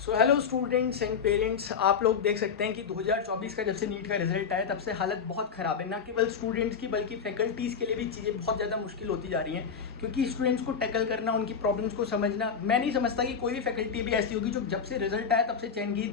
So hello students and parents, आप लोग देख सकते हैं कि 2024 का जब से नीट का रिजल्ट आया तब से हालत बहुत ख़राब है। ना केवल स्टूडेंट्स की बल्कि फैकल्टीज़ के लिए भी चीज़ें बहुत ज़्यादा मुश्किल होती जा रही हैं, क्योंकि स्टूडेंट्स को टैकल करना, उनकी प्रॉब्लम्स को समझना, मैं नहीं समझता कि कोई भी फैकल्टी भी ऐसी होगी जो जब से रिजल्ट आया तब से चैन की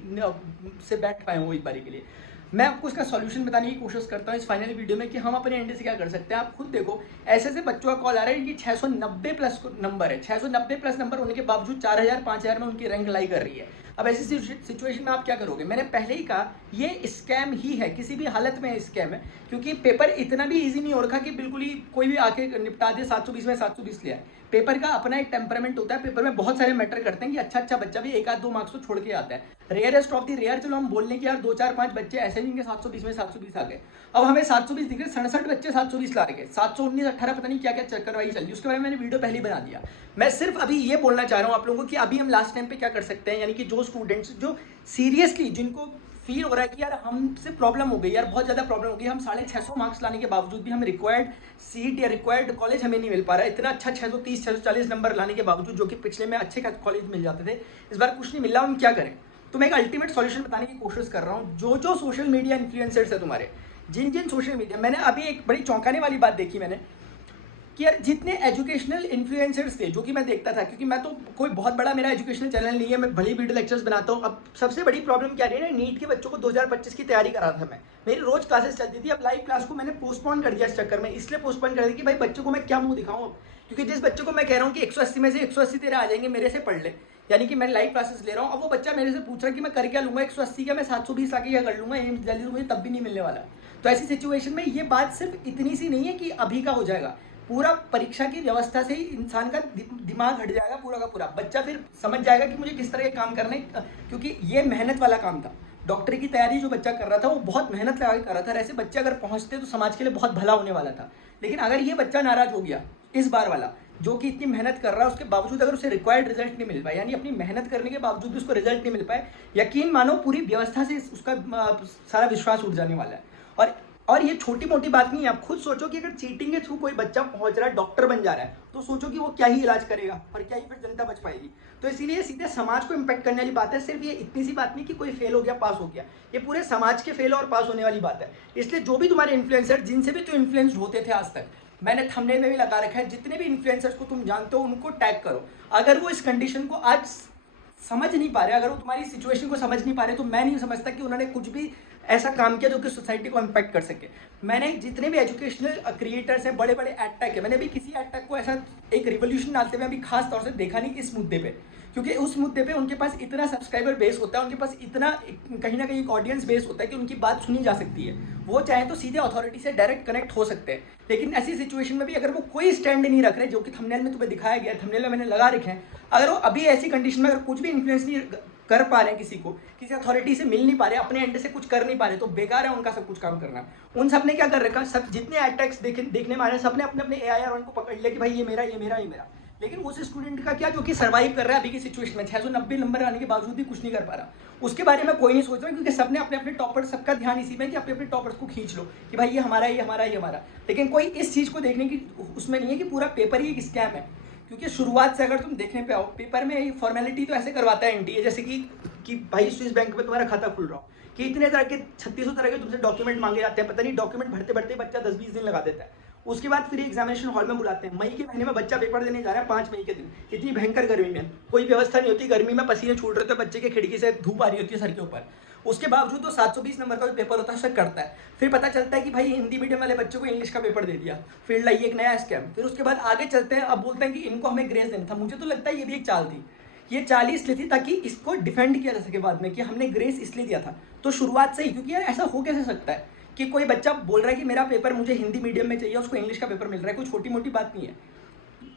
से बैठ पाए हो एक बारी के लिए। मैं आपको इसका सॉल्यूशन बताने की कोशिश करता हूँ इस फाइनल वीडियो में कि हम अपने एंड से क्या कर सकते हैं। आप खुद देखो, ऐसे ऐसे बच्चों का कॉल आ रहा है कि 690 प्लस नंबर है, 690 प्लस नंबर होने के बावजूद 4000 5000 में उनकी रैंक लाई कर रही है। अब ऐसी सिचुएशन में आप क्या करोगे? मैंने पहले ही कहा, ये स्कैम ही है, किसी भी हालत में स्कैम है, क्योंकि पेपर इतना भी इजी नहीं हो रखा कि बिल्कुल ही कोई भी आके निपटा दे 720 में 720 ले आए। पेपर का अपना एक टेम्परामेंट होता है, पेपर में बहुत सारे मैटर करते हैं कि अच्छा बच्चा भी एक आध दो मार्क्स तो छोड़ के आता है। रेयरेस्ट ऑफ द रेयर, चलो हम बोल लें कि यार 2 4 5 बच्चे ऐसे जिनके 720 में 720 आ गए। अब हमें 720 दिख रहे, 67 बच्चे 720 ला रहे, 719 18 पता नहीं क्या क्या चक्करवाही चल रही है, उसके बारे में मैंने वीडियो पहले ही बना दिया। मैं सिर्फ अभी ये बोलना चाह रहा हूँ आप लोगों को कि अभी हम लास्ट टाइम पे क्या कर सकते हैं, यानी कि जो स्टूडेंट्स जो सीरियसली जिनको फील हो रहा है कि यार हमसे प्रॉब्लम हो गई, यार बहुत ज़्यादा प्रॉब्लम हो गई, हम 650 मार्क्स लाने के बावजूद भी हम रिक्वायर्ड सीट या रिक्वायर्ड कॉलेज हमें नहीं मिल पा रहा है। इतना अच्छा 630 640 नंबर लाने के बावजूद, जो कि पिछले में अच्छे कॉलेज मिल जाते थे, इस बार कुछ नहीं मिल रहा, हम क्या करें? तो मैं एक अल्टीमेट सॉल्यूशन बताने की कोशिश कर रहा हूँ। जो सोशल मीडिया इन्फ्लुएंसर्स है तुम्हारे, जिन सोशल मीडिया, मैंने अभी एक बड़ी चौंकाने वाली बात देखी मैंने कि यार जितने एजुकेशनल इन्फ्लुएंसर्स थे, जो कि मैं देखता था, क्योंकि मैं तो कोई बहुत बड़ा मेरा एजुकेशनल चैनल नहीं है, मैं भले वीडियो लेक्चर्स बनाता हूँ। अब सबसे बड़ी प्रॉब्लम क्या रही है ना, नीट के बच्चों को 2025 की तैयारी करा था मैं, मेरी रोज क्लासेस चलती थी। अब लाइव क्लास को मैंने पोस्टपोन कर दिया इस चक्कर में, इसलिए पोस्टपोन कर दिया कि भाई बच्चों को मैं क्या मुंह दिखाऊँ। क्योंकि जिस बच्चों को मैं कह रहा हूँ कि 180 में से 180 तेरे आ जाएंगे, मेरे से पढ़ ले, यानी कि मैं लाइव क्लासेस ले रहा हूँ, अब वो बच्चा मेरे से पूछ रहा है कि मैं कर क्या लूँगा, 180 का मैं 720 आके क्या कर लूँगा, एम्स दिल्ली मुझे तब भी नहीं मिलने वाला। तो ऐसी सिचुएशन में ये बात सिर्फ इतनी सी नहीं है कि अभी का हो जाएगा, पूरा परीक्षा की व्यवस्था से ही इंसान का दिमाग हट जाएगा पूरा का पूरा। बच्चा फिर समझ जाएगा कि मुझे किस तरह के काम करने, क्योंकि ये मेहनत वाला काम था। डॉक्टरी की तैयारी जो बच्चा कर रहा था वो बहुत मेहनत लगा के कर रहा था, ऐसे बच्चे अगर पहुंचते तो समाज के लिए बहुत भला होने वाला था। लेकिन अगर ये बच्चा नाराज हो गया इस बार वाला, जो कि इतनी मेहनत कर रहा है, उसके बावजूद अगर उसे रिक्वायर्ड रिजल्ट नहीं मिल पाए, यानी अपनी मेहनत करने के बावजूद भी उसको रिजल्ट नहीं मिल पाए, यकीन मानो पूरी व्यवस्था से उसका सारा विश्वास उठ जाने वाला है। और ये छोटी मोटी बात नहीं है। आप खुद सोचो कि अगर चीटिंग के थ्रू कोई बच्चा पहुंच रहा है, डॉक्टर बन जा रहा है, तो सोचो कि वो क्या ही इलाज करेगा और क्या ही फिर जनता बच पाएगी। तो इसीलिए सीधे समाज को इम्पैक्ट करने वाली बात है। सिर्फ ये इतनी सी बात नहीं कि कोई फेल हो गया पास हो गया, ये पूरे समाज के फेल और पास होने वाली बात है। इसलिए जो भी तुम्हारे इन्फ्लुएंसर, जिनसे भी तुम इन्फ्लुएंस्ड होते थे आज तक, मैंने थंबनेल में भी लगा रखा है, जितने भी इन्फ्लुएंसर्स को तुम जानते हो उनको टैग करो। अगर वो इस कंडीशन को आज समझ नहीं पा रहे, अगर वो तुम्हारी सिचुएशन को समझ नहीं पा रहे, तो मैं नहीं समझता कि उन्होंने कुछ भी ऐसा काम किया जो कि सोसाइटी को इम्पैक्ट कर सके। मैंने जितने भी एजुकेशनल क्रिएटर्स हैं, बड़े बड़े एडटेक है, मैंने भी किसी एडटेक को ऐसा एक रिवोल्यूशन डालते हुए अभी खास तौर से देखा नहीं इस मुद्दे पे, क्योंकि उस मुद्दे पे उनके पास इतना सब्सक्राइबर बेस होता है, उनके पास इतना कहीं ना कहीं एक ऑडियंस बेस होता है कि उनकी बात सुनी जा सकती है। वो चाहे तो सीधे अथॉरिटी से डायरेक्ट कनेक्ट हो सकते हैं। लेकिन ऐसी सिचुएशन में भी अगर वो कोई स्टैंड नहीं रख रहे, जो कि थंबनेल में तुम्हें दिखाया गया, थंबनेल में मैंने लगा रखे हैं, अगर वो अभी ऐसी कंडीशन में अगर कुछ भी इन्फ्लुएंस नहीं कर पा रहे हैं, किसी को किसी अथॉरिटी से मिल नहीं पा रहे, अपने एंड से कुछ कर नहीं पा रहे, तो बेकार है उनका सब कुछ काम करना। उन सब ने क्या कर रखा, सब जितने अटैक्स देखने में आ रहे हैं, सबने अपने अपने AIR को पकड़ लिया कि भाई ये मेरा ये मेरा ये मेरा। लेकिन उस स्टूडेंट का क्या, जो कि सर्वाइव कर रहा है अभी की सिचुएशन में, 690 नंबर आने के बावजूद भी कुछ नहीं कर पा रहा, उसके बारे में कोई नहीं सोच रहा, क्योंकि सबने अपने अपने टॉपर्स, सबका ध्यान इसी में कि अपने अपने टॉपर्स को खींच लो कि भाई ये हमारा ये हमारा ये हमारा। लेकिन कोई इस चीज़ को देखने की उसमें नहीं है कि पूरा पेपर ही एक स्कैम है। क्योंकि शुरुआत से अगर तुम देखने पे आओ, पेपर में फॉर्मेलिटी तो ऐसे करवाता है NTA, जैसे कि भाई स्विस बैंक में तुम्हारा खाता खुल रहा हो, कि इतने तरह के 3600 तरह के तुमसे डॉक्यूमेंट मांगे जाते हैं, पता नहीं डॉक्यूमेंट भरते भरते बच्चा 10-20 दिन लगा देता है। उसके बाद फिर एग्जामिनेशन हॉल में बुलाते हैं, मई के महीने में बच्चा पेपर देने जा रहा है, 5 मई के दिन, इतनी भयंकर गर्मी में कोई व्यवस्था नहीं होती, गर्मी में पसीने छूट रहे थे, बच्चे के खिड़की से धूप आ रही होती है सर के ऊपर, उसके बावजूद तो 720 नंबर का भी पेपर होता है, सर करता है। फिर पता चलता है कि भाई हिंदी मीडियम वाले बच्चों को इंग्लिश का पेपर दे दिया, फिर लाई एक नया स्कैम। फिर उसके बाद आगे चलते हैं, अब बोलते हैं कि इनको हमें ग्रेस देना था। मुझे तो लगता है ये भी एक चाल थी, ये 40 ली थी ताकि इसको डिफेंड किया जा सके बाद में कि हमने ग्रेस इसलिए दिया था। तो शुरुआत से ही, क्योंकि यार ऐसा हो कैसे सकता है कि कोई बच्चा बोल रहा है कि मेरा पेपर मुझे हिंदी मीडियम में चाहिए, उसको इंग्लिश का पेपर मिल रहा है, कोई छोटी मोटी बात नहीं है।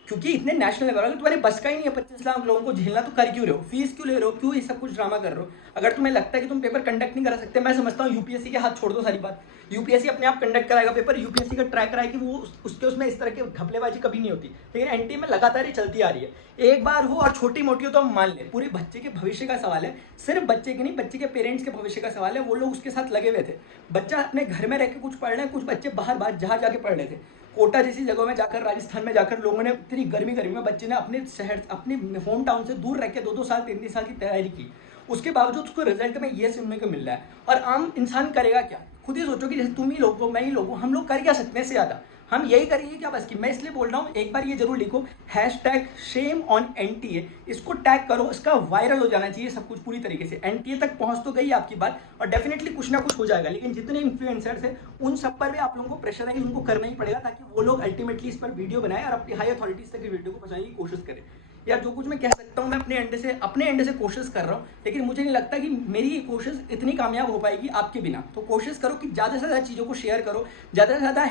क्योंकि इतने नेशनल लेवल वाले, तुम्हारे बस का ही नहीं है 25 लाख लोगों को झेलना, तो कर क्यों रहे हो, फीस क्यों ले रहे हो, क्यों ये सब कुछ ड्रामा कर रहे हो? अगर तुम्हें लगता है कि तुम पेपर कंडक्ट नहीं करा सकते, मैं समझता हूँ UPSC के हाथ छोड़ दो सारी बात। UPSC अपने आप कंडक्ट कराएगा पेपर, UPSC का ट्रैक कराएगी, वो उसके उसमें इस तरह की घपलेबाजी कभी नहीं होती। लेकिन NTA में लगातार ही चलती आ रही है। एक बार हो और छोटी मोटी हो तो हम मान ले, पूरे बच्चे के भविष्य का सवाल है, सिर्फ बच्चे के नहीं, बच्चे के पेरेंट्स के भविष्य का सवाल है। वो लोग उसके साथ लगे हुए थे, बच्चा अपने घर में रह के कुछ पढ़ रहे हैं, कुछ बच्चे बाहर बाहर जहाँ जाके पढ़ रहे थे। कोटा जैसी जगहों में जाकर, राजस्थान में जाकर लोगों ने इतनी गर्मी में बच्चे ने अपने शहर, अपने होम टाउन से दूर रह के 2-2 साल 3-3 साल की तैयारी की। उसके बावजूद उसको रिजल्ट में ये सुनने को मिल रहा है। और आम इंसान करेगा क्या? खुद ही सोचो कि जैसे तुम ही लोग हो, मैं ही लोग हूँ, हम लोग कर क्या सकते हैं इससे ज़्यादा? हम यही करेंगे क्या बस? कि मैं इसलिए बोल रहा हूँ, एक बार ये जरूर लिखो, #ShameOnNTA, इसको टैग करो, इसका वायरल हो जाना चाहिए सब कुछ पूरी तरीके से। एनटीए तक पहुंच तो गई आपकी बात, और डेफिनेटली कुछ ना कुछ हो जाएगा। लेकिन जितने इन्फ्लुएंसर्स हैं उन सब पर भी आप लोगों को प्रेशराइज उनको करना ही पड़ेगा, ताकि वो लोग अल्टीमेटली इस पर वीडियो बनाए और अपनी हाई अथॉरिटीज तक वीडियो को पहुंचाने की कोशिश करें। यार जो कुछ मैं कह सकता हूँ मैं अपने एंड से कोशिश कर रहा हूँ, लेकिन मुझे नहीं लगता कि मेरी ये कोशिश इतनी कामयाब हो पाएगी आपके बिना। तो कोशिश करो कि ज़्यादा से ज़्यादा चीज़ों को शेयर करो, ज़्यादा से ज़्यादा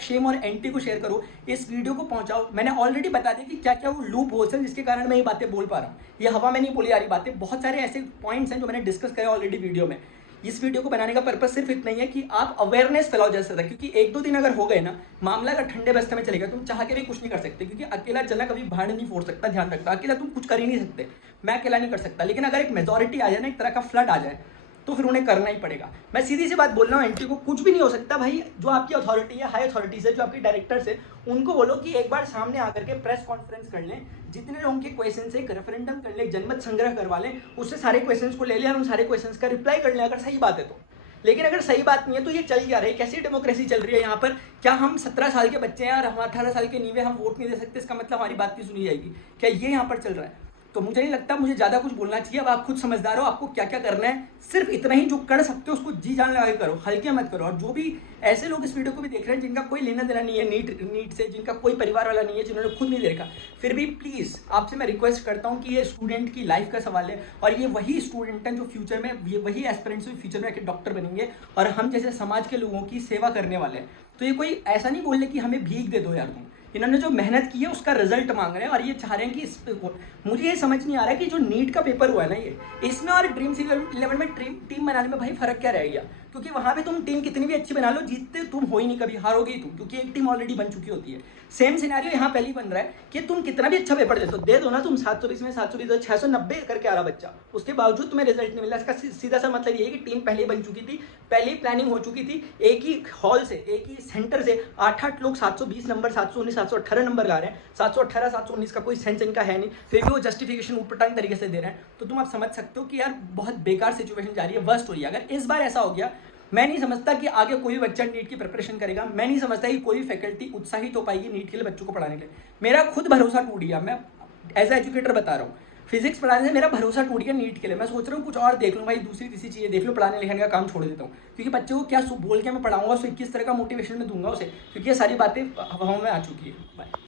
#shame और NT को शेयर करो, इस वीडियो को पहुंचाओ। मैंने ऑलरेडी बता दिया कि क्या क्या वो लूप होल्स हैं जिसके कारण मैं ये बातें बोल पा रहा हूँ। ये हवा में नहीं बोली जा रही बातें, बहुत सारे ऐसे पॉइंट्स हैं जो मैंने डिस्कस करे ऑलरेडी वीडियो में। इस वीडियो को बनाने का पर्पस सिर्फ इतना ही है कि आप अवेयरनेस फैलाओ जैसे था, क्योंकि एक दो दिन अगर हो गए ना, मामला अगर ठंडे बस्ते में चलेगा, तुम चाह के भी कुछ नहीं कर सकते, क्योंकि अकेला चना कभी भाड़ नहीं फोड़ सकता, ध्यान रखना। अकेला तुम कुछ कर ही नहीं सकते, मैं अकेला नहीं कर सकता। लेकिन अगर एक मेजोरिटी आ जाए ना, एक तरह का फ्लड आ जाए, तो फिर उन्हें करना ही पड़ेगा। मैं सीधी सी बात बोल रहा हूँ, एंटी को कुछ भी नहीं हो सकता भाई। जो आपकी अथॉरिटी है, हाई अथॉरिटीज है, जो आपके डायरेक्टर्स है, उनको बोलो कि एक बार सामने आकर के प्रेस कॉन्फ्रेंस कर लें, जितने लोगों के क्वेश्चन से एक रेफरेंडम कर लें, जनमत संग्रह करवा लें, उससे सारे क्वेश्चन को ले लें और उन सारे क्वेश्चन का रिप्लाई कर लें, अगर सही बात है तो। लेकिन अगर सही बात नहीं है तो ये चल क्या रही है? कैसी डेमोक्रेसी चल रही है यहाँ पर? क्या हम 17 साल के बच्चे हैं और हम 18 साल के नीवे हम वोट नहीं दे सकते, इसका मतलब हमारी बात नहीं सुनी जाएगी? क्या ये यहाँ पर चल रहा है? तो मुझे नहीं लगता मुझे ज़्यादा कुछ बोलना चाहिए। अब आप खुद समझदार हो, आपको क्या क्या करना है। सिर्फ इतना ही जो कर सकते हो उसको जी जान लगा के करो, हल्के मत करो। और जो भी ऐसे लोग इस वीडियो को भी देख रहे हैं जिनका कोई लेना देना नहीं है नीट से, जिनका कोई परिवार वाला नहीं है, जिन्होंने खुद नहीं देखा, फिर भी प्लीज़ आपसे मैं रिक्वेस्ट करता हूँ कि ये स्टूडेंट की लाइफ का सवाल है, और ये वही स्टूडेंट हैं जो फ्यूचर में, ये वही एस्पिरेंट्स फ्यूचर में आके डॉक्टर बनेंगे और हम जैसे समाज के लोगों की सेवा करने वाले हैं। तो ये कोई ऐसा नहीं बोल रहे कि हमें भीख दे दो यार तुम। इन्होंने जो मेहनत की है उसका रिजल्ट मांग रहे हैं, और ये चाह रहे हैं कि मुझे ये समझ नहीं आ रहा है कि जो नीट का पेपर हुआ है ना, ये इसमें और ड्रीम्स 11 में टीम बनाने में भाई फर्क क्या रह गया? क्योंकि वहां पे तुम टीम कितनी भी अच्छी बना लो, जीतते तुम हो ही नहीं, कभी हारोगे ही तुम, क्योंकि एक टीम ऑलरेडी बन चुकी होती है। सेम सिनेरियो यहाँ पहले ही बन रहा है कि तुम कितना भी अच्छा पेपर दे दो ना, तुम 720 में 720 690 करके आ रहा बच्चा, उसके बावजूद तुम्हें रिजल्ट नहीं मिला। इसका सीधा सा मतलब ये है कि टीम पहले ही बन चुकी थी, पहले ही प्लानिंग हो चुकी थी। एक ही हॉल से, एक ही सेंटर से 8-8 लोग 720 नंबर, 719, 718 नंबर ला रहे हैं। 718, 719 का कोई सेंस इनका है नहीं, फिर भी वो जस्टिफिकेशन ऊटपटांग तरीके से दे रहे हैं। तो तुम आप समझ सकते हो कि यार बहुत बेकार सिचुएशन जा रही है, वर्स्ट हो रही है। अगर इस बार ऐसा हो गया, मैं नहीं समझता कि आगे कोई बच्चा नीट की प्रिपरेशन करेगा। मैं नहीं समझता कि कोई फैकल्टी उत्साहित हो पाएगी नीट के लिए बच्चों को पढ़ाने के लिए। मेरा खुद भरोसा टूट गया, मैं एज ए एजुकेटर बता रहा हूँ। फिजिक्स पढ़ाने से मेरा भरोसा टूट गया नीट के लिए। मैं सोच रहा हूँ कुछ और देख लूँ भाई, दूसरी तीसरी चीज़ें देख लूँ, पढ़ाने लिखाने का काम छोड़ देता हूँ। क्योंकि बच्चे को क्या बोल के मैं पढ़ाऊंगा, उसे किस तरह का मोटिवेशन में दूंगा उसे, क्योंकि ये सारी बातें हवा में आ चुकी है। बाय।